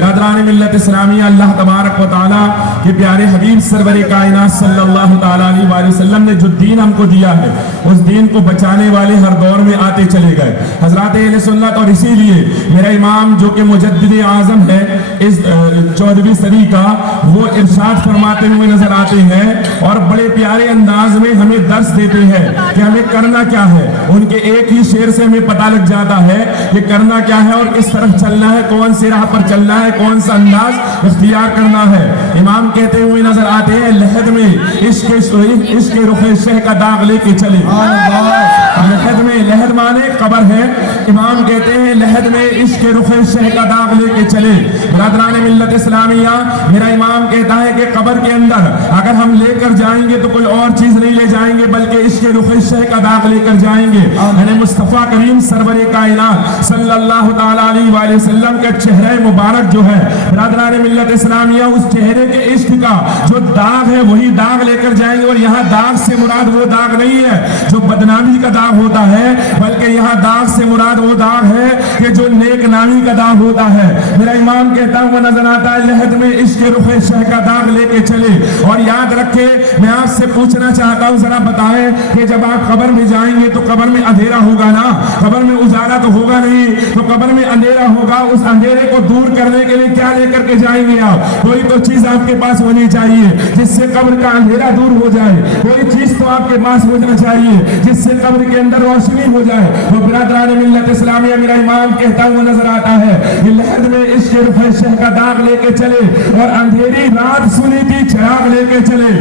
برادران ملت اسلامیہ، اللہ تبارک و تعالیٰ کے پیارے حبیب سرور کائنات صلی اللہ تعالیٰ علیہ وآلہ وسلم نے جو دین ہم کو دیا ہے، اس دین کو بچانے والے ہر دور میں آتے چلے گئے حضرات اہل سنت، اور اسی لیے میرا امام جو کہ مجدد اعظم ہے اس 14ویں صدی کا، وہ ارشاد فرماتے ہوئے نظر آتے ہیں اور بڑے پیارے انداز میں ہمیں درس دیتے ہیں کہ ہمیں کرنا کیا ہے۔ ان کے ایک ہی شعر سے ہمیں پتہ لگ جاتا ہے کہ کرنا کیا ہے اور کس طرف چلنا ہے، کون سی راہ پر چلنا ہے، کون سا انداز اختیار کرنا ہے۔ امام کہتے ہوئے نظر آتے ہیں لحد میں عشق رخ شہ کا داغ لے کے چلے۔ لحد میں، لحد مانے قبر ہے، امام کہتے ہیں لحد میں عشق رخ شہ کا داغ لے کے چلے۔ برادران ملت اسلامیہ، میرا امام کہتا ہے کہ قبر کے اندر اگر ہم لے کر جائیں گے تو کوئی اور چیز نہیں لے جائیں گے بلکہ عشق رخ شہ کا داغ لے کر جائیں گے۔ یعنی مصطفیٰ کریم سرور کائنات صلی اللہ تعالیٰ علیہ وآلہ وسلم کا چہرہ مبارک جو ہے، برادران ملت اسلامیہ، اس چہرے کے عشق کا جو داغ ہے وہی داغ لے کر جائیں گے۔ اور یہاں داغ سے مراد وہ داغ نہیں ہے جو بدنامی کا داغ ہوتا ہے، بلکہ یہاں داغ سے مراد وہ داغ ہے کہ جو نیک نامی کا داغ ہوتا ہے۔ میرا امام کہتا ہوا نظر آتا ہے لحد میں عشق رخ شہ کا داغ لے کے چلے۔ اور یاد رکھے، میں آپ سے پوچھنا چاہتا ہوں، ذرا بتائیں کہ جب آپ قبر میں جائیں گے تو قبر میں اندھیرا ہوگا نا، قبر میں اجالا تو ہوگا نہیں، تو قبر میں اندھیرا ہوگا۔ اس اندھیرے کو دور کرنے کے لیے کیا لے کر کے جائیں گے آپ؟ کوئی تو چیز آپ کے پاس ہونی چاہیے جس سے قبر کا اندھیرا دور ہو جائے، کوئی چیز تو آپ کے پاس ہونا چاہیے جس سے قبر کے اندر روشنی ہو جائے۔ تو برادران ملت اسلامیہ، میرا امام کہتا ہوا نظر آتا ہے کہ لحد میں عشق رخ شہ کا داغ لے کے چلے اور اندھیری رات سنی تھی چراغ لے کے چلے،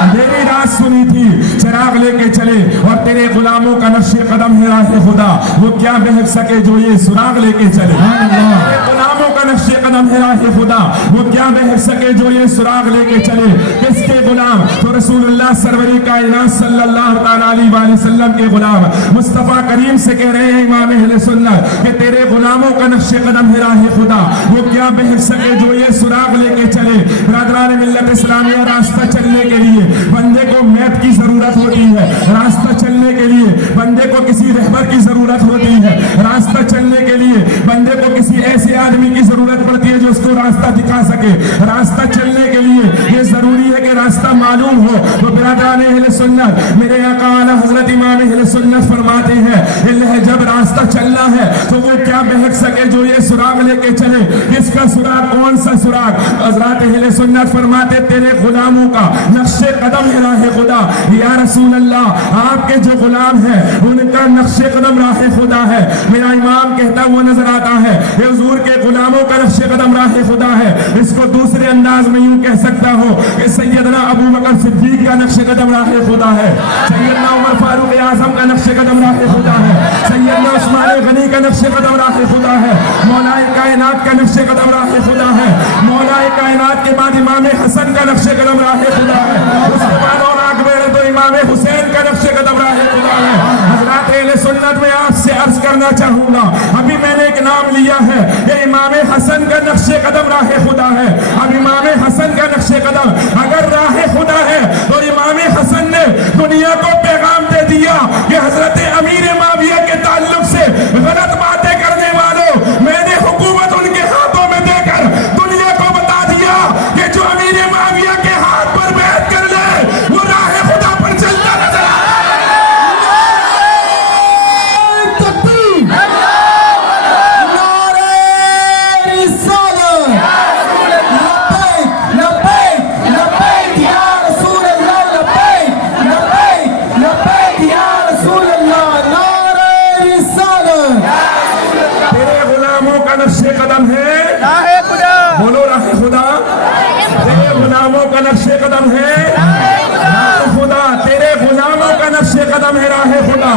اندھیری رات سنی تھی چراغ لے کے چلے۔ اور تیرے غلاموں کا نقش قدم ہے راہ خدا، وہ کیا بہک سکے جو یہ سراغ لے کے چلے۔ تیرے غلاموں کا نقش قدم ہے راہ خدا، وہ کیا بہک سکے جو یہ سراغ لے کے چلے۔ کس کے غلام؟ تو رسول اللہ سرور کائنات صلی اللہ تعالیٰ علیہ وآلہ وسلم کے غلام مصطفیٰ کریم سے کہہ رہے ہیں امام اہل سنت کہ تیرے غلاموں کا نقش قدم ہے راہ خدا، وہ کیا بہک سکے جو یہ سراغ لے کے چلے۔ برادران ملت اسلامیہ، راستہ چلنے کے لیے بندے کو میپ کی ضرورت ہوتی ہے، راستہ چلنے کے لیے بندے کو کسی رہبر کی ضرورت ہوتی ہے، راستہ چلنے کے لیے بندے کو کسی ایسے آدمی کی ضرورت پڑتی ہے جو اس کو راستہ دکھا سکے۔ راستہ چلنے کے لیے یہ ضروری ہے کہ راستہ معلوم ہو۔ تو برادران اہل سنت، میرے آقا اعلیٰ حضرت امام اہل سنت فرماتے ہیں جب راستہ چلنا ہے تو وہ کیا بہک سکے جو یہ سراغ لے کے چلے۔ کس کا سراغ؟ کون سا سراغ؟ حضرات اہل سنت فرماتے تیرے غلاموں کا نقش قدم ہے راہ خدا۔ یا رسول اللہ، آپ کے جو غلام ہیں ان کا نقش قدم راہ خدا ہے۔ میرا امام کہتا ہوا نظر آتا ہے کہ حضور کے غلاموں کا نقش قدم راہ خدا ہے۔ اس کو دوسرے انداز میں یوں کہہ سکتا ہو کہ سیدنا ابو بکر صدیق کا نقش قدم راہ خدا ہے، سیدنا عمر فاروق اعظم کا نقش قدم راہ خدا ہے، سیدنا عثمان غنی کا نقش قدم راہ خدا ہے، مولا کائنات کا نقش قدم راہ خدا ہے، مولا کائنات کے بعد امام حسن کا نقش قدم راہ خدا ہے، اس کے بعد اور آگے بڑھے تو امام حسین کا نقش قدم راہ خدا ہے۔ حضرات اہل سنت، میں آپ سے عرض کرنا چاہوں گا، ابھی میں نے ایک نام لیا ہے کہ امام حسن کا نقش قدم راہ خدا ہے۔ اب امام حسن کا نقش قدم اگر راہ خدا ہے تو امام حسن نے دنیا کو پیغام دے دیا کہ حضرت امیر معاویہ کے تعلق سے غلط باتیں کرنے والوں، میں نے حکومت ان کے ہاتھوں میں دے کر دنیا کو بتا دیا کہ جو امیر معاویہ کے ہاتھ پر بیعت کر لے وہ راہ خدا پر چلتا نظر آئے۔ بولو راہ خدا، تیرے غلاموں کا نقش قدم ہے راہ خدا، تیرے غلاموں کا نقش قدم ہے راہ خدا۔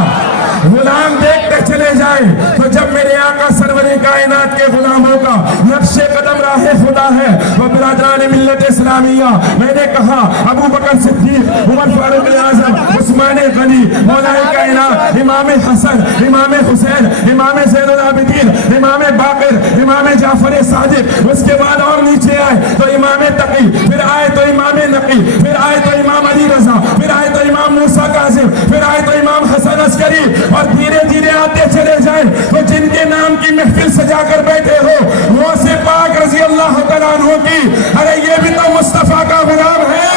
غلام دیکھتے چلے جائیں تو جب میرے آقا سرور کائنات کے غلاموں کا نقش قدم راہ خدا ہے۔ وہ برادران ملت اسلامیہ، میں نے کہا ابو بکر صدیق، عمر فاروق اعظم، عثمان غنی، مولا کائنات، امام حسن، امام حسین، امام زین العابدین، امام باقر، امام جعفر صادق، اس کے بعد اور نیچے آئے تو امام تقی، پھر آئے تو امام نقی، پھر آئے تو امام علی رضا، پھر آئے تو امام موسیٰ کاظم، پھر آئے تو امام حسن عسکری، اور دھیرے دھیرے آتے چلے جائیں تو جن کے نام کی محفل سجا کر بیٹھے ہو وہ سے پاک رضی عنہ کی, ارے یہ بھی تو مصطفیٰ کا غلام ہے,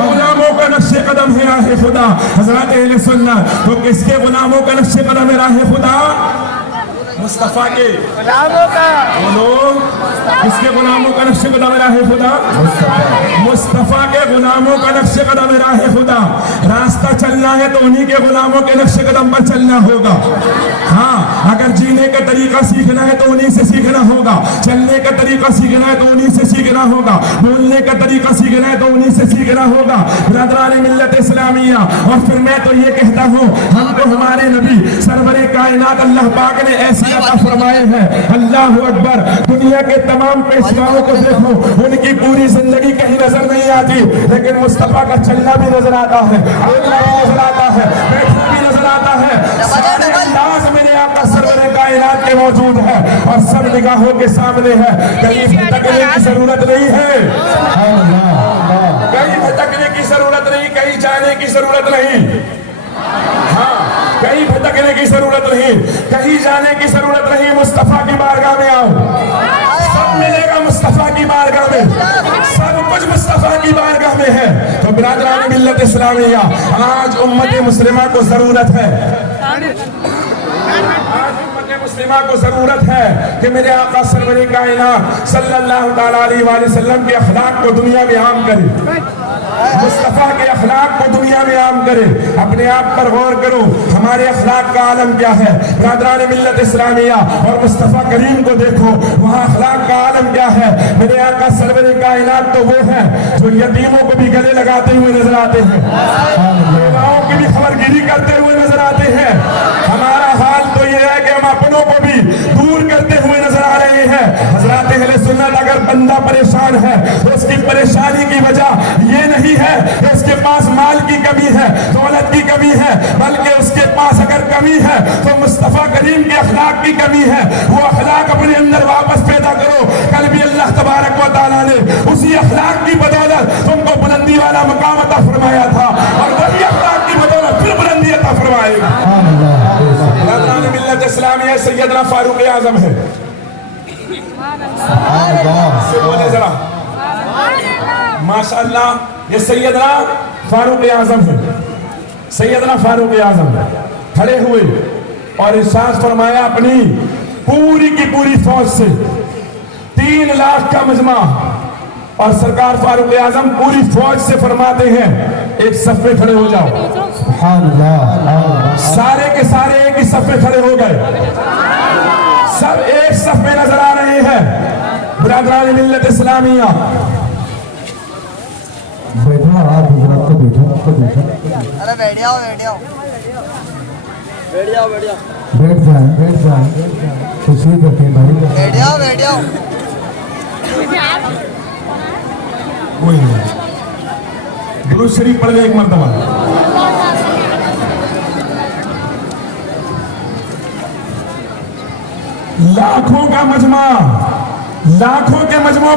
غلاموں کا نقش قدم ہے راہ خدا. حضرات اہل سنت, تو کس کے غلاموں کا نقش قدم ہے راہ خدا؟ مصطفیٰ کے غلاموں کا. بولو, کس کے غلاموں کا نقش قدم ہے راہ خدا؟ مصطفیٰ کے غلاموں کا نقش قدم ہے راہ خدا. راستہ چلنا ہے تو انہی کے غلاموں کے نقش قدم پر چلنا ہوگا. ہاں, اگر جینے کا طریقہ سیکھنا ہے تو انہی سے سیکھنا ہوگا, چلنے کا طریقہ سیکھنا ہے تو انہی سے سیکھنا ہوگا, بولنے کا طریقہ سیکھنا ہے تو انہی سے سیکھنا ہوگا. برادران ملت اسلامیہ, اور پھر میں تو یہ کہتا ہوں, ہم کو ہمارے نبی سرور کائنات اللہ پاک نے ایسی عطا فرمائے ہیں, اللہ اکبر. دنیا کے تمام پیشواؤں کو دیکھو, ان کی پوری زندگی کہیں نظر نہیں آتی, لیکن مصطفیٰ کا چلنا بھی نظر آتا ہے, بولنا بھی نظر آتا ہے, بیٹھنا بھی نظر آتا ہے. سارے انداز میرے آقا سرور کائنات کے موجود ہے, اور سب نگاہوں کے سامنے ہے. کہیں بھٹکنے کی ضرورت نہیں ہے, کہیں بھٹکنے کی ضرورت نہیں, کہیں جانے کی ضرورت نہیں. ہاں, کہیں بھٹکنے کی ضرورت نہیں, کہیں جانے کی ضرورت نہیں. مصطفیٰ کی بارگاہ میں آؤ, سب ملے گا مصطفیٰ کی بارگاہ میں, سب کچھ مصطفیٰ کی بارگاہ میں ہے. تو برادران ملت اسلامیہ, آج امت مسلمہ کو ضرورت ہے, مسلمہ کو ضرورت ہے کہ میرے آقا سرور کائنات صلی اللہ تعالیٰ علیہ وآلہ وسلم کے اخلاق کو دنیا میں عام کرے, مصطفیٰ کے اخلاق کو دنیا میں عام کرے. اپنے آپ پر غور کرو, ہمارے اخلاق کا عالم کیا ہے؟ برادران ملت اسلامیہ, اور مصطفیٰ کریم کو دیکھو, وہاں اخلاق کا عالم کیا ہے؟ میرے آقا سرور کائنات تو وہ ہے جو یتیموں کو بھی گلے لگاتے ہوئے نظر آتے ہیں, بیواؤں کی بھی خبرگیری کرتے ہوئے نظر آتے ہیں. ہمارا حال تو یہ ہے کہ ہم اپنوں کو بھی دور کرتے ہوئے نظر آ رہے ہیں. حضرات اہل سنت, اگر بندہ پریشان ہے تو اس کی پریشانی کی وجہ یہ نہیں ہے کہ اس کے پاس مال کی کمی ہے, دولت کی کمی ہے, بلکہ اس کے پاس اگر کمی ہے تو مصطفیٰ کریم کے اخلاق کی کمی ہے. وہ اخلاق اپنے اندر واپس پیدا کرو. کل بھی اللہ تبارک و تعالیٰ نے اسی اخلاق کی بدولت تم کو بلندی والا مقام عطا فرمایا تھا, اور وہی اخلاق کی بدولت پھر بلندی عطا فرمائے گا. برادران ملت اسلامیہ, سیدنا فاروق اعظم ہے. سے بولے ذرا ماشاءاللہ, یہ سیدنا فاروق اعظم ہے. سیدنا فاروق اعظم کھڑے ہوئے اور ارشاد فرمایا, اپنی پوری کی پوری فوج سے 3 لاکھ کا مجمع, اور سرکار فاروق اعظم پوری فوج سے فرماتے ہیں, ایک صف میں کھڑے ہو جاؤ. سبحان اللہ. سارے کے سارے ایک ہی صف میں کھڑے ہو گئے, سب ایک صف میں نظر آ رہے ہیں. برادران ملت اسلامیہ, بیٹھا آپ حضرات کو بیٹھا, ارے بیٹھ جاؤ, بیٹھ جائیں, تشریف رکھیں بھائی, بیٹھ جاؤ. کوئی نہیں, درود شریف پڑھ لے ایک مرتبہ. لاکھوں کا مجمع, لاکھوں کے مجمع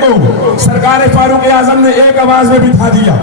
کو سرکار فاروق اعظم نے ایک آواز میں بٹھا دیا,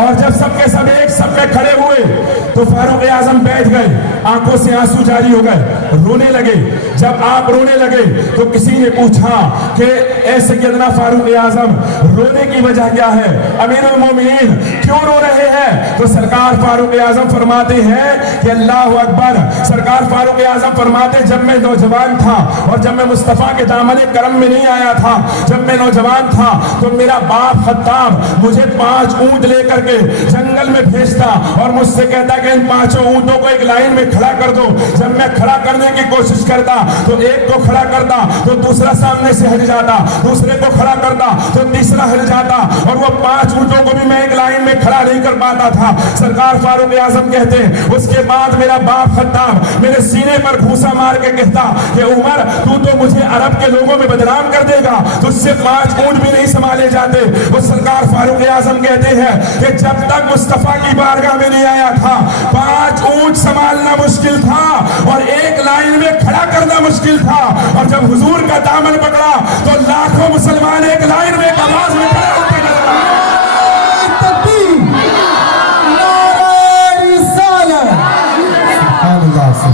اور جب سب کے سب ایک سب میں کھڑے ہوئے تو فاروق اعظم بیٹھ گئے, آنکھوں سے آنسو جاری ہو گئے, رونے لگے. جب آپ رونے لگے تو کسی نے پوچھا کہ اے سیدنا فاروق اعظم, رونے کی وجہ کیا ہے؟ امیر المومنین کیوں رو رہے ہیں؟ تو سرکار فاروق اعظم فرماتے ہیں کہ اللہ اکبر. سرکار فاروق اعظم فرماتے, جب میں نوجوان تھا اور جب میں مصطفیٰ کے دامن کرم میں نہیں آیا تھا, جب میں نوجوان تھا تو میرا باپ خطاب مجھے 5 اونٹ لے کر کے جنگل میں بھیجتا اور مجھ سے کہتا کہ ان 5 اونٹوں کو ایک لائن میں کھڑا کر دو. جب میں کھڑا کرنے کی کوشش کرتا تو ایک کو کھڑا کرتا تو دوسرا سامنے سے ہٹ جاتا, دوسرے کو کھڑا کرتا تو تیسرا ہٹ جاتا, اور وہ 5 اونٹوں کو بھی میں ایک لائن میں کھڑا نہیں کر پاتا تھا. سرکار فاروق اعظم کہتے ہیں, اس کے بعد میرا باپ خطاب میرے سینے پر گھوسا مار کے کہتا کہ عمر, تو مجھے عرب کے لوگوں میں بدنام کر دے گا, تجھ سے 5 اونٹ بھی نہیں سنبھالے جاتے. وہ سرکار فاروق اعظم کہتے ہیں کہ جب تک مصطفیٰ کی بارگاہ میں نہیں آیا تھا 5 اونٹ سنبھالنا مشکل تھا اور ایک لائن میں کھڑا کرنا مشکل تھا, اور جب حضور کا دامن پکڑا تو لاکھوں مسلمان ایک لائن میں ایک آواز میں کھڑے ہوتے نظر آئے.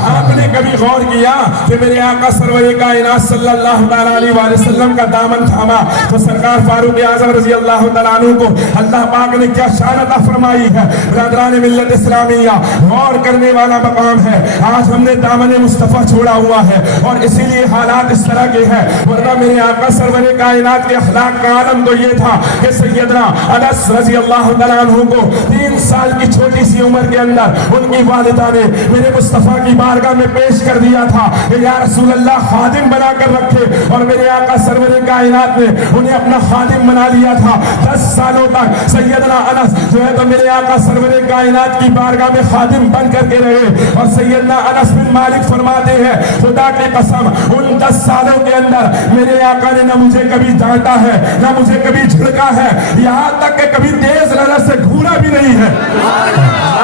آپ نے کبھی غور کیا کہ میرے آقا سرور کائنات صلی اللہ علیہ وسلم کا دامن تھاما تو سرکار فاروق اعظم رضی اللہ تعالیٰ عنہ کو اللہ پاک نے کیا شان عطا فرمائی ہے۔ برادران ملت اسلامیہ، غور کرنے والا مقام ہے۔ آج ہم نے دامن مصطفیٰ چھوڑا ہوا ہے اور اسی لیے حالات اس طرح کے ہیں، ورنہ میرے آقا سرور کائنات کے اخلاق کا عالم تو یہ تھا کہ سیدنا انس رضی اللہ تعالیٰ عنہ کو 3 سال کی چھوٹی سی عمر کے اندر ان کی والدہ نے میرے مصطفیٰ کی بارگاہ میں پیش کر دیا تھا کہ یا رسول اللہ خادم بنا کر رکھے، اور میرے آقا سرور کائنات نے انہیں اپنا خادم بنا لیا تھا۔ 10 سالوں تک سیدنا انس جو ہے تو میرے آقا سرور کائنات کی بارگاہ میں خادم بن کر کے رہے، اور سیدنا انس بن مالک فرماتے ہیں خدا کی قسم ان 10 سالوں کے اندر میرے آقا نے نہ مجھے کبھی ڈانٹا ہے نہ مجھے کبھی جھڑکا ہے، یہاں تک کہ کبھی تیز نظر سے گھورا بھی نہیں ہے۔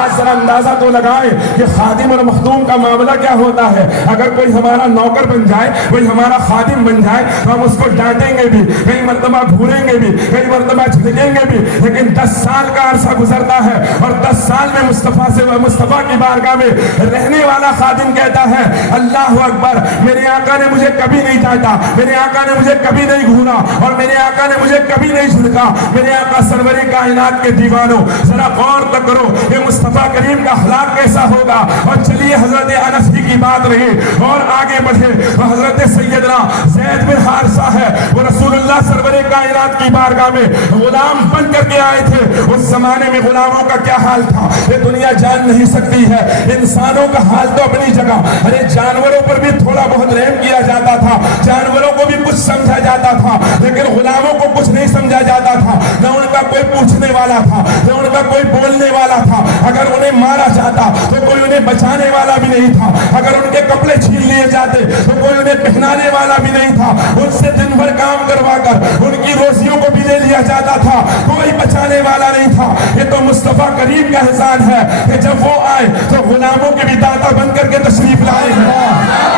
آج ذرا اندازہ تو لگائیں کہ خادم اور مخدوم کا معاملہ کیا ہوتا ہے۔ اگر کوئی ہمارا نوکر بن جائے، کوئی ہمارا خادم بن جائے تو ہم اس کو ڈانٹیں گے بھی، کئی مرتبہ گھوریں گے بھی، کئی مرتبہ جھڑکیں گے بھی، لیکن 10 سال کا عرصہ گزرتا ہے اور 10 سال میں مصطفیٰ کی بارگاہ میں رہنے والا خادم کہتا ہے اللہ اکبر، میرے آقا نے مجھے کبھی نہیں ڈانٹا، میرے آقا نے مجھے کبھی نہیں گھورا، اور میرے آقا نے مجھے کبھی نہیں جھڑکا۔ میرے آقا سرور کائنات کے دیوانوں ذرا غور تک کرو کہ مصطفیٰ کریم کا اخلاق کیسا ہوگا۔ اور چلیے حضرت انس کی بات رہی اور آگے بڑھے، حضرت سیدنا زید بن حارثہ ہے، وہ رسول اللہ سرور کائنات کی بارگاہ میں غلام بن کر کے آئے تھے۔ اس زمانے میں غلاموں کا کیا حال تھا یہ دنیا جان نہیں سکتی ہے۔ انسانوں کا حال تو اپنی جگہ، ارے جانوروں پر بھی تھوڑا بہت رحم کیا جاتا تھا، جانوروں کو بھی کچھ سمجھا جاتا تھا، لیکن غلاموں کو کچھ نہیں سمجھا جاتا تھا، نہ ان کا کوئی پوچھنے والا تھا، نہ ان کا کوئی بولنے والا تھا۔ اگر انہیں مارا جاتا تو کوئی انہیں بچانے والا بھی نہیں تھا، اگر ان کے کپڑے چھین لیے جاتے تو کوئی انہیں پہنانے والا بھی نہیں تھا، ان سے دن بھر کام کروا کر ان کی روزیوں کو بھی لے لیا جاتا تھا، کوئی بچانے والا نہیں تھا۔ یہ تو مصطفیٰ کریم کا احسان ہے کہ جب وہ آئے تو غلاموں کے بھی داتا بن کر کے تشریف لائے ہیں۔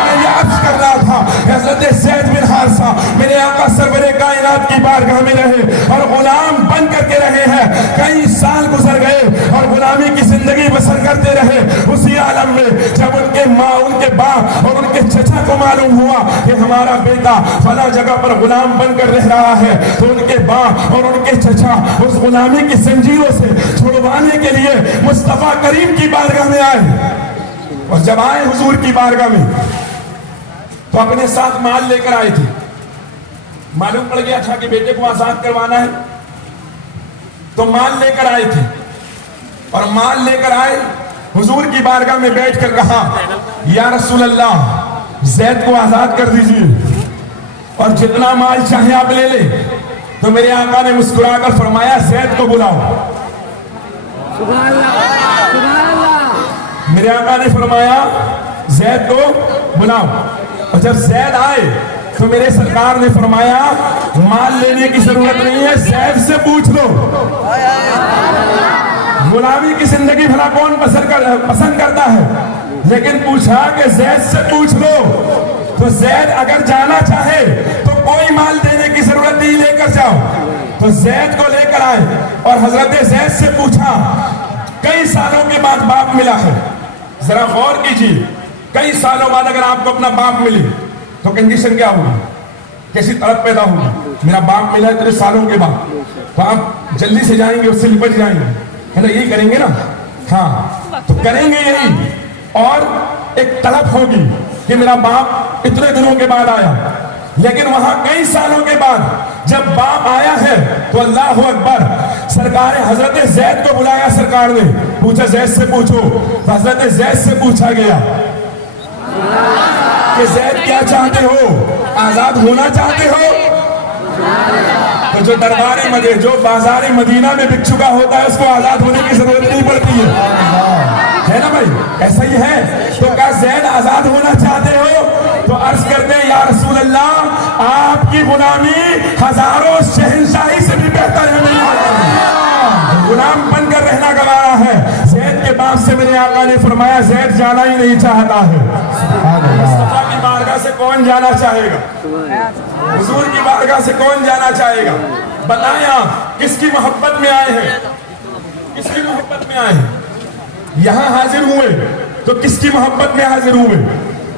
میں یہ عرض کر رہا تھا حضرت زید بن حارثہ میرے آقا سرور کائنات کی بارگاہ میں رہے اور غلام بن کر کے رہے ہیں، کئی سال گزر گئے اور غلامی کی زندگی بسر کرتے رہے۔ اسی عالم میں جب ان کے ماں، ان کے باپ اور ان کے چچا کو معلوم ہوا کہ ہمارا بیٹا فلاں جگہ پر غلام بن کر رہ رہا ہے، تو ان کے باپ اور ان کے چچا اس غلامی کی زنجیروں سے چھڑوانے کے لیے مصطفیٰ کریم کی بارگاہ میں آئے، اور جب آئے حضور کی بارگاہ میں تو اپنے ساتھ مال لے کر آئے تھے۔ معلوم پڑ گیا تھا کہ بیٹے کو آزاد کروانا ہے تو مال لے کر آئے تھے، اور مال لے کر آئے حضور کی بارگاہ میں بیٹھ کر کہا یا رسول اللہ زید کو آزاد کر دیجئے اور جتنا مال چاہے آپ لے لیں۔ تو میرے آقا نے مسکرا کر فرمایا زید کو بلاؤ۔ میرے آقا نے فرمایا زید کو بلاؤ، اور جب زید آئے تو میرے سرکار نے فرمایا مال لینے کی ضرورت نہیں ہے، زید سے پوچھ لو۔ غلامی کی زندگی بھلا کون پسند کرتا ہے، لیکن پوچھا کہ زید سے پوچھ لو۔ تو زید اگر جانا چاہے تو کوئی مال دینے کی ضرورت نہیں، لے کر جاؤ۔ تو زید کو لے کر آئے اور حضرت زید سے پوچھا، کئی سالوں کے بعد باپ ملا ہے، ذرا غور کیجیے، کئی سالوں بعد اگر آپ کو اپنا باپ ملے تو کنڈیشن کیا ہوگی، کیسی طرف پیدا ہوگی۔ میرا باپ ملا ہے اتنے سالوں کے بعد، تو آپ جلدی سے جائیں گے، اس سے لپٹ جائیں گے، ہے نا، یہی کریں گے نا؟ ہاں تو کریں گے یہی، اور ایک طلب ہوگی کہ میرا باپ اتنے دنوں کے بعد آیا۔ لیکن وہاں کئی سالوں کے بعد جب باپ آیا ہے تو اللہ اکبر، سرکار حضرت زید کو بلایا، سرکار نے پوچھا زید سے پوچھو۔ تو حضرت زید سے پوچھا گیا کہ زید کیا چاہتے ہو، آزاد ہونا چاہتے ہو؟ تو جو دربار مدینہ، جو بازار مدینہ میں بک چکا ہوتا ہے اس کو آزاد ہونے کی ضرورت نہیں پڑتی ہے نا بھائی، ایسا ہی ہے۔ تو کہا زید آزاد ہونا چاہتے ہو؟ تو عرض کرتے ہیں یا رسول اللہ آپ کی غلامی ہزاروں شہنشاہی سے بھی بہتر ہے، نہیں غلام بن کر رہنا گوارا ہے۔ زید کے باپ سے میرے آقا نے فرمایا زید جانا ہی نہیں چاہتا ہے۔ مصطفیٰ کی بارگاہ سے کون جانا چاہے گا؟ حضور کی بارگاہ سے کون جانا چاہے گا؟ بتائیں آپ کس کی محبت میں آئے ہیں، کس کی محبت میں آئے ہیں؟ یہاں حاضر ہوئے تو کس کی محبت میں حاضر ہوئے؟